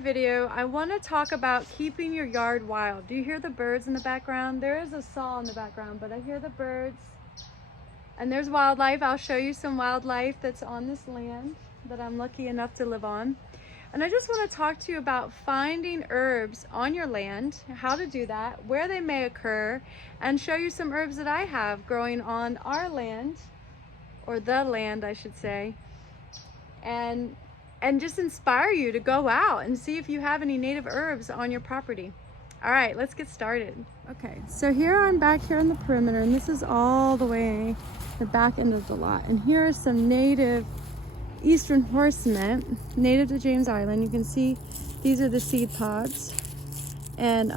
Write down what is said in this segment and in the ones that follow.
video, I want to talk about keeping your yard wild. Do you hear the birds in the background? There is a saw in the background, but I hear the birds. And there's wildlife. I'll show you some wildlife that's on this land that I'm lucky enough to live on. And I just want to talk to you about finding herbs on your land, how to do that, where they may occur, and show you some herbs that I have growing on our land, or the land I should say, and just inspire you to go out and see if you have any native herbs on your property. All right, let's get started. Okay, so here I'm back here in the perimeter, and this is all the way the back end of the lot. And here is some native eastern horsemint, native to James Island. You can see these are the seed pods, and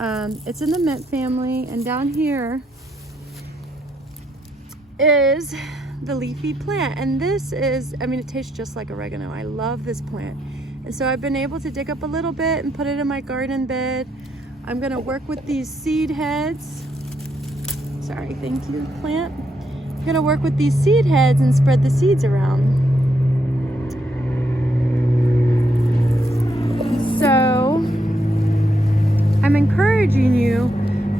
it's in the mint family. And down here is the leafy plant, and this is, I mean, it tastes just like oregano. I love this plant, and so I've been able to dig up a little bit and put it in my garden bed. I'm gonna work with these seed heads. Sorry, thank you, plant. I'm gonna work with these seed heads and spread the seeds around. So I'm encouraging you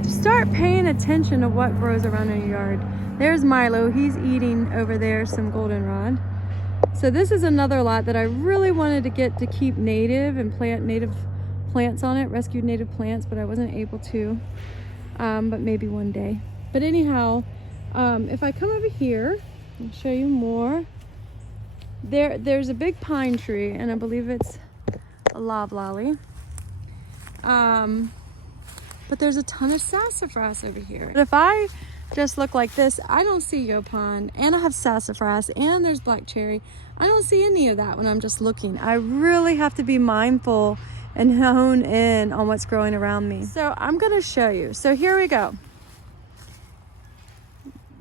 to start paying attention to what grows around in your yard. There's Milo, he's eating over there some goldenrod. So this is another lot that I really wanted to get to keep native and plant native plants on it, rescued native plants, but I wasn't able to, but maybe one day. But anyhow, if I come over here, I'll show you more. There's a big pine tree, and I believe it's a loblolly. But there's a ton of sassafras over here. But if I just look like this, I don't see Yaupon, and I have sassafras, and there's black cherry. I don't see any of that when I'm just looking. I really have to be mindful and hone in on what's growing around me. So I'm gonna show you. So here we go.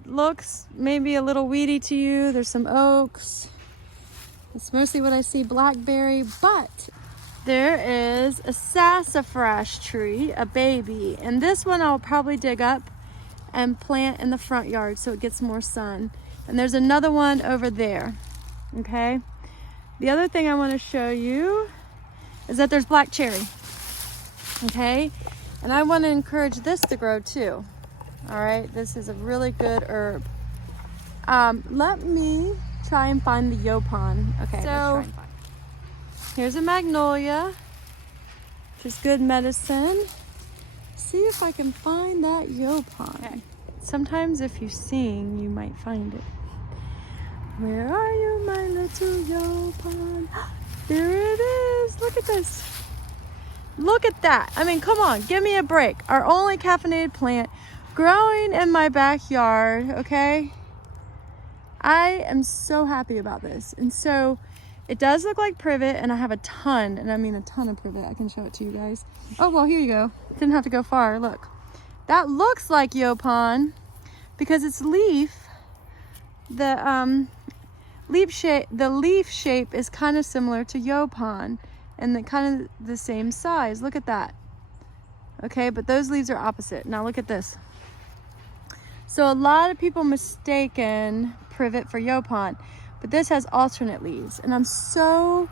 Looks maybe a little weedy to you. There's some oaks. It's mostly what I see, blackberry, but there is a sassafras tree, a baby, and this one I'll probably dig up and plant in the front yard so it gets more sun. And there's another one over there, okay? The other thing I want to show you is that there's black cherry, okay? And I want to encourage this to grow too, all right? This is a really good herb. Let me try and find the Yaupon. Okay, so let's try and find. Here's a magnolia, which is good medicine. See if I can find that Yaupon. Okay. Sometimes if you sing, you might find it. Where are you, my little Yaupon? There it is. Look at this. Look at that. I mean, come on, give me a break. Our only caffeinated plant growing in my backyard, okay? I am so happy about this. And so it does look like privet, and I have a ton, and I mean a ton of privet. I can show it to you guys. Oh, well, here you go. Didn't have to go far. Look. That looks like Yaupon because its leaf, the leaf shape is kind of similar to Yaupon, and the kind of the same size. Look at that. Okay, but those leaves are opposite. Now look at this. So a lot of people mistaken privet for Yaupon, but this has alternate leaves, and I'm so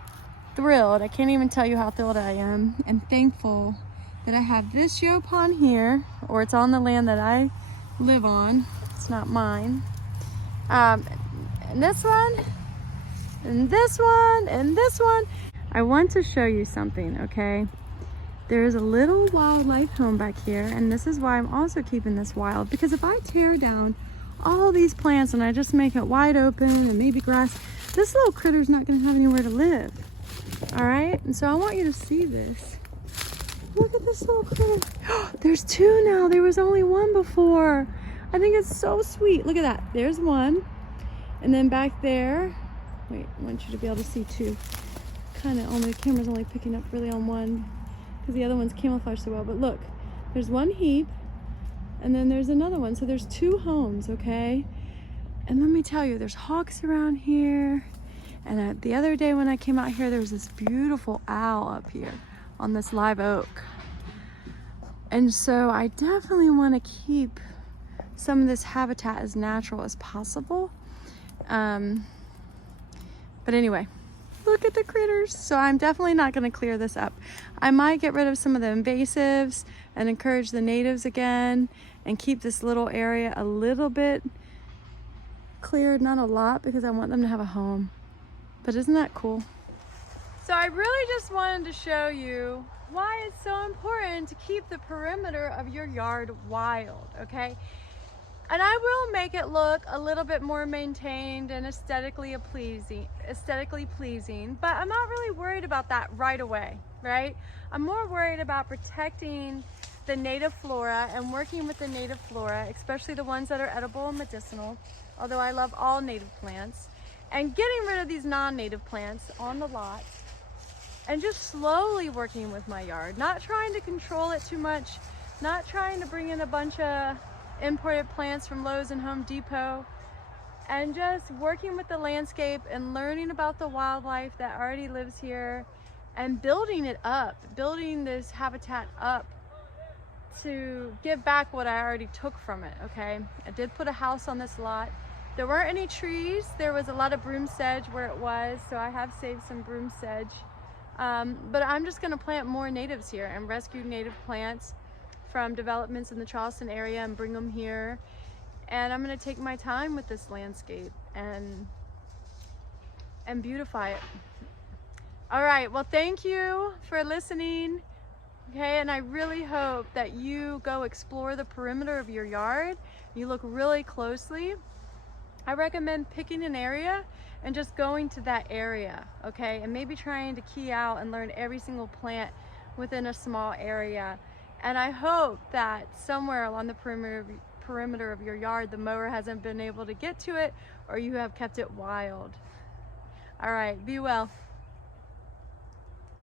thrilled. I can't even tell you how thrilled I am and thankful that I have this Yaupon here, or it's on the land that I live on. It's not mine. And this one, and this one, and this one. I want to show you something, okay? There's a little wildlife home back here, and this is why I'm also keeping this wild, because if I tear down all these plants and I just make it wide open and maybe grass, this little critter's not gonna have anywhere to live. All right, and so I want you to see this. Look at this little critter. There's two now. There was only one before. I think it's so sweet. Look at that. There's one. And then back there, wait, I want you to be able to see two. Kind of only, the camera's only picking up really on one because the other one's camouflaged so well. But look, there's one heap, and then there's another one. So there's two homes, okay? And let me tell you, there's hawks around here. And the other day when I came out here, there was this beautiful owl up here on this live oak. And so I definitely want to keep some of this habitat as natural as possible. But anyway, Look at the critters. So I'm definitely not going to clear this up. I might get rid of some of the invasives and encourage the natives again and keep this little area a little bit cleared, not a lot, because I want them to have a home. But isn't that cool? So I really just wanted to show you why it's so important to keep the perimeter of your yard wild, okay? And I will make it look a little bit more maintained and aesthetically pleasing, but I'm not really worried about that right away, right? I'm more worried about protecting the native flora and working with the native flora, especially the ones that are edible and medicinal, although I love all native plants, and getting rid of these non-native plants on the lot, and just slowly working with my yard, not trying to control it too much, not trying to bring in a bunch of imported plants from Lowe's and Home Depot, and just working with the landscape and learning about the wildlife that already lives here and building it up, building this habitat up to give back what I already took from it, okay? I did put a house on this lot. There weren't any trees. There was a lot of broom sedge where it was, so I have saved some broom sedge. But I'm just gonna plant more natives here and rescue native plants from developments in the Charleston area and bring them here. And I'm gonna take my time with this landscape and beautify it. All right, well, thank you for listening. Okay, and I really hope that you go explore the perimeter of your yard. You look really closely. I recommend picking an area and just going to that area, okay? And maybe trying to key out and learn every single plant within a small area. And I hope that somewhere along the perimeter of your yard, the mower hasn't been able to get to it, or you have kept it wild. All right, be well.